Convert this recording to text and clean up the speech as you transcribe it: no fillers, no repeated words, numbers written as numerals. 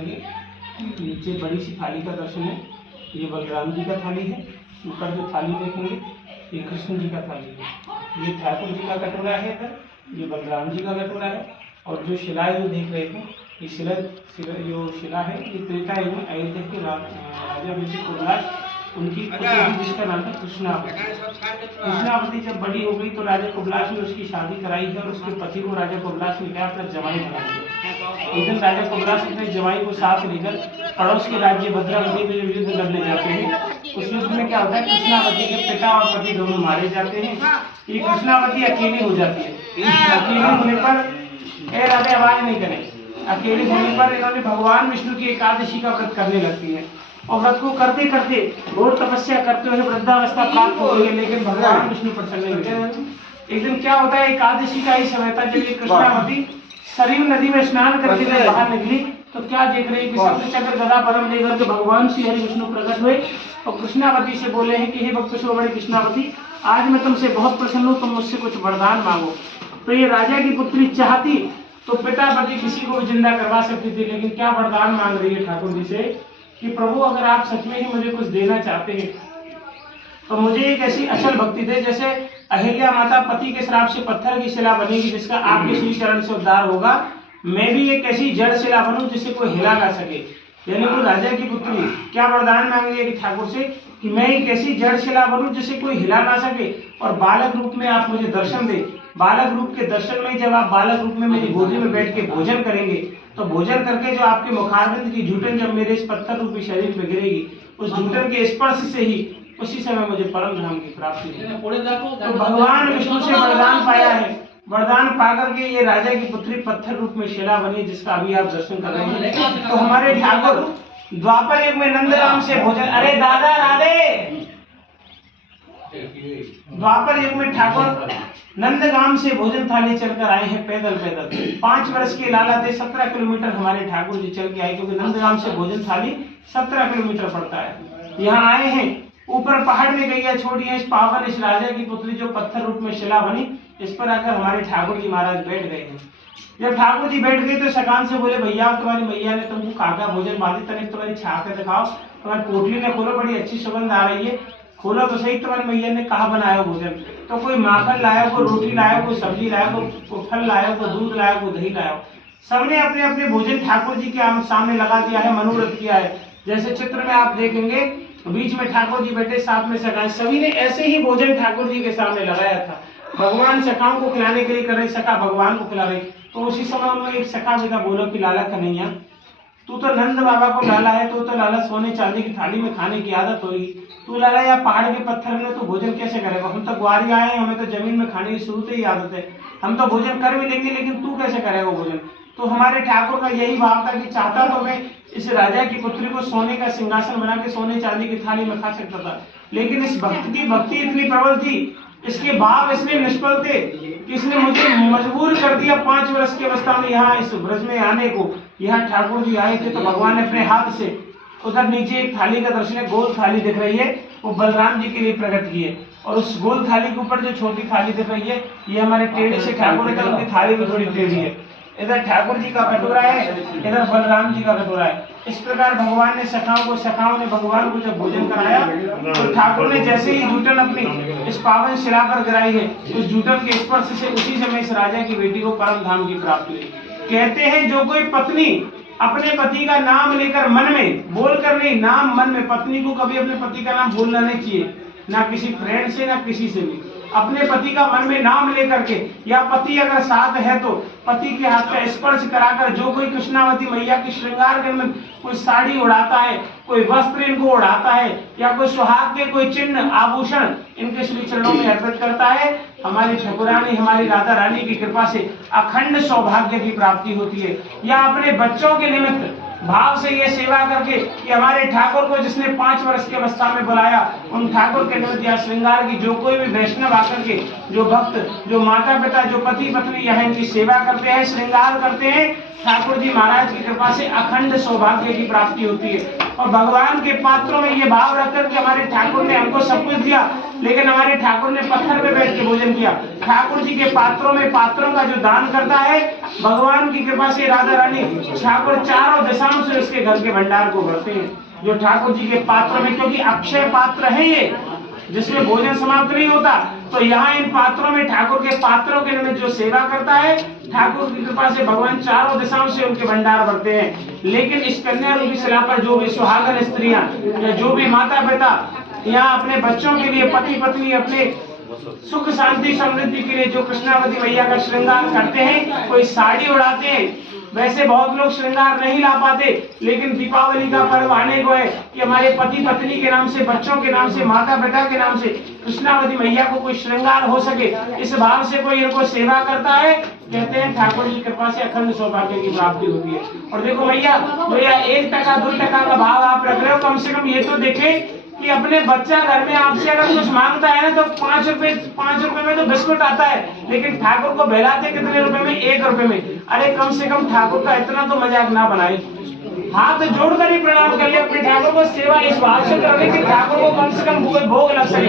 करेंगे। नीचे बड़ी सी थाली का दर्शन है, ये बलराम जी का थाली है। ऊपर जो थाली देखेंगे ये कृष्ण जी का थाली है। ये ठाकुर जी का कटोरा है इधर, ये बलराम जी का कटोरा है। और जो शिलाएं जो देख रहे थे, ये जो शिला है ये त्रेता युग में अयोध्या के राजा ऋषि कुबलाश उनकी पुत्री जिसका नाम है कृष्णावती। कृष्णावती जब बड़ी हो गई तो राजा कुबलाश ने उसकी शादी कराई है और उसके पति को राजा कुबलाश ने क्या अपना जमाई बना दिया। एक दिन राजा कुबलाश अपने जमाई को साथ लेकर पड़ोस के राज्य भद्रावती में जब युद्ध लड़ने जाते हैं, उस युद्ध में क्या होता है, कृष्णावती के पिता और पति दोनों मारे जाते हैं। ये कृष्णावती अकेली हो जाती है। अकेली होने पर राधे आवाज नहीं करें, अकेले होने पर इन्होंने भगवान विष्णु की एकादशी का व्रत करने लगती है। और व्रत को करते करते बहुत तपस्या करते हुए वृद्धावस्था प्राप्त हो गई, लेकिन भगवान विष्णु प्रसन्न नहीं हुए। एक दिन क्या होता है, एकादशी का ही समय था, जब ये कृष्णावती सरयू नदी में स्नान करके जब बाहर निकली तो क्या देख रही है कि शंख चक्र गदा पद्म लेकर के भगवान श्री हरि विष्णु प्रकट हुए और कृष्णावती से बोले हैं कि हे भक्त शिरोमणि कृष्णावती, आज मैं तुमसे बहुत प्रसन्न हूँ, तुम मुझसे कुछ वरदान मांगो। तो ये राजा की पुत्री चाहती तो पिता पति किसी को भी जिंदा करवा सकती थी, लेकिन क्या वरदान मांग रही है ठाकुर जी से कि प्रभु अगर आप सच में ही मुझे कुछ देना चाहते हैं तो मुझे एक ऐसी अचल भक्ति दे, जैसे अहिल्या माता पति के श्राप से पत्थर की शिला बनेगी जिसका आपके श्री चरण से उद्धार होगा, मैं भी एक ऐसी जड़ शिला बनूं जिसे कोई हिला ना सके। यानी वो राजा की पुत्री क्या वरदान मांग रही है कि ठाकुर से कि मैं एक ऐसी जड़ शिला बनूं जिसे कोई हिला ना सके और बालक रूप में आप मुझे दर्शन दे। बालक रूप के दर्शन में जब आप बालक रूप में मेरी गोदी में बैठ के भोजन करेंगे तो भोजन करके जो आपके मुखारविंद की झूठन जब मेरे इस पत्थर रूपी शरीर पे गिरेगी, उस झूठन के स्पर्श से ही उसी समय मुझे परम धाम की प्राप्ति होगी। तो भगवान विष्णु से वरदान पाया है, वरदान पाकर के ये राजा की पुत्री पत्थर रूप में शिला बनी जिसका अभी आप दर्शन कर रहे हैं। तो हमारे ठाकुर द्वापर युग में नंदराम से भोजन, अरे दादा राधे, द्वापर युग में ठाकुर नंदगाम से भोजन थाली चलकर आए हैं पैदल पैदल। 5 वर्ष के लाला थे, 17 किलोमीटर हमारे ठाकुर जी चल के आए, क्योंकि नंदगाम से भोजन थाली 17 किलोमीटर पड़ता है। यहाँ आए हैं, ऊपर पहाड़ में गैया छोड़ी है, इस पावन इस राजा की पुत्री जो पत्थर रूप में शिला बनी, इस पर आकर हमारे ठाकुर जी महाराज बैठ गए हैं। जब ठाकुर जी बैठ गए तो सकान से बोले, भैया तुम्हारी मैया ने तुमको काका भोजन बांधी, तनिक तुम्हारी छाके दिखाओ, तुम्हारी पोटली ने खोलो, बड़ी अच्छी सुगंध आ रही है, खोलो तो सही, तुम्हारी मैया ने कहा बनाया भोजन। तो कोई माखन लाया, कोई रोटी लाया, कोई सब्जी लाया, कोई फल लाया, कोई दूध लाया, कोई दही लाया। सबने अपने अपने भोजन ठाकुर जी के सामने लगा दिया है, मनोरथ किया है। जैसे चित्र में आप देखेंगे बीच में ठाकुर जी बैठे, साथ में सखाएं, सभी ने ऐसे ही भोजन ठाकुर जी के सामने लगाया था। भगवान सखाओं को खिलाने के लिए कर रहे, सखा भगवान को खिला रहे। तो उसी समय उन्होंने एक सखा बेटा बोलो कि लाला कन्हैया, तू तो नंद बाबा को लाला है, तो लाला सोने चांदी की थाली में खाने की आदत होगी, तू लाला या पहाड़ के पत्थर में तो भोजन कैसे करेगा? हम तो ग्वारी आए हैं, हमें तो जमीन में खाने की शुरू से ही आदत है, हम तो भोजन कर भी लेंगे, लेकिन तू कैसे करेगा भोजन? तो हमारे ठाकुर का यही भाव था कि चाहता तो मैं इस राजा की पुत्री को सोने का सिंहासन बना के सोने चांदी की थाली में खा सकता था, लेकिन इस भक्त की भक्ति इतनी प्रबल थी, इसके भाव इसलिए निष्फल थे कि इसने मुझे मजबूर कर दिया 5 वर्ष की अवस्था में यहाँ इस ब्रज में आने को। यहाँ ठाकुर जी आए थे तो भगवान ने अपने हाथ से उधर नीचे एक थाली का दर्शन है, गोल थाली दिख रही है, वो बलराम जी के लिए प्रकट की है, और उस गोल थाली के ऊपर जो छोटी थाली दिख रही है ये हमारे टेढ़े से ठाकुर है, उनकी थाली भी थोड़ी टेढ़ी है। इधर ठाकुर जी का कटोरा है, इधर बलराम जी का कटोरा है। इस प्रकार भगवान ने सखाओं ने भगवान को जब भोजन कराया तो ठाकुर ने जैसे ही जूठन अपनी इस पावन शिला पर गिराई है, उस जूठन के स्पर्श से उसी समय इस राजा की बेटी को परम धाम की प्राप्ति हुई। कहते हैं जो कोई पत्नी अपने पति का नाम लेकर मन में बोल कर नहीं, नाम मन में, पत्नी को कभी अपने पति का नाम बोलना नहीं चाहिए, ना किसी फ्रेंड से ना किसी से भी। अपने पति का मन में नाम लेकर के, या पति अगर साथ है तो पति के हाथ का स्पर्श कराकर जो कोई कृष्णावती मैया की श्रृंगार के में कोई साड़ी उड़ाता है, कोई वस्त्र इनको उड़ाता है, या कोई सुहाग के कोई चिन्ह आभूषण इनके श्री चरणों में अर्पित करता है, हमारी ठाकुरानी हमारी राधा रानी की कृपा से अखंड सौभाग्य की प्राप्ति होती है। या अपने बच्चों के निमित्त भाव से ये सेवा करके कि हमारे ठाकुर को जिसने 5 वर्ष की अवस्था में बुलाया, उन ठाकुर के निमित्त या श्रृंगार की जो कोई भी वैष्णव आकर के, जो भक्त, जो माता पिता, जो पति पत्नी यहाँ इनकी सेवा करते हैं, श्रृंगार करते हैं, ठाकुर जी महाराज की कृपा से अखंड सौभाग्य की प्राप्ति होती है। और भगवान के पात्रों में ये भाव रखकर कि हमारे ठाकुर ने हमको सब कुछ दिया, लेकिन हमारे ठाकुर ने पत्थर पे बैठ के भोजन किया। ठाकुर जी के पात्रों में पात्रों का जो दान करता है, भगवान की कृपा से राधा रानी ठाकुर चारों दिशाओं से उसके घर के भंडार को भरते हैं। जो ठाकुर जी के पात्रों में, क्योंकि अक्षय पात्र है ये, जिसमें भोजन समाप्त नहीं होता, तो यहाँ इन पात्रों में ठाकुर के पात्रों के निमित्त जो सेवा करता है, ठाकुर की कृपा से भगवान चारों दिशाओं से उनके भंडार भरते हैं। लेकिन इस कन्या रूपी शिला पर जो भी सुहागन स्त्रियां या जो भी माता पिता यहाँ अपने बच्चों के लिए, पति पत्नी अपने सुख शांति समृद्धि के लिए जो कृष्णावती मैया का श्रृंगार करते हैं, कोई साड़ी उड़ाते हैं। वैसे बहुत लोग श्रृंगार नहीं ला पाते, लेकिन दीपावली का पर्व आने को है कि हमारे पति पत्नी के नाम से, बच्चों के नाम से, माता पिता के नाम से कृष्णावती मैया को कोई श्रृंगार हो सके, इस भाव से कोई इनको सेवा करता है, कहते हैं ठाकुर जी की कृपा से अखंड सौभाग्य की प्राप्ति होती है। और देखो भैया, 1 टका 2 टका का भाव आप रख रहे हो, कम से कम ये तो देखे कि अपने बच्चा घर में आपसे अगर कुछ मांगता है ना, तो 5 रुपए में तो बिस्कुट आता है, लेकिन ठाकुर को बहलाते कितने रुपए में? 1 रुपए में। अरे कम से कम ठाकुर का इतना तो मजाक ना बनाए, हाथ जोड़कर ही प्रणाम कर ले अपने ठाकुर को, सेवा इस भाव से करोगे कि ठाकुर को कम से कम भोग लग सके।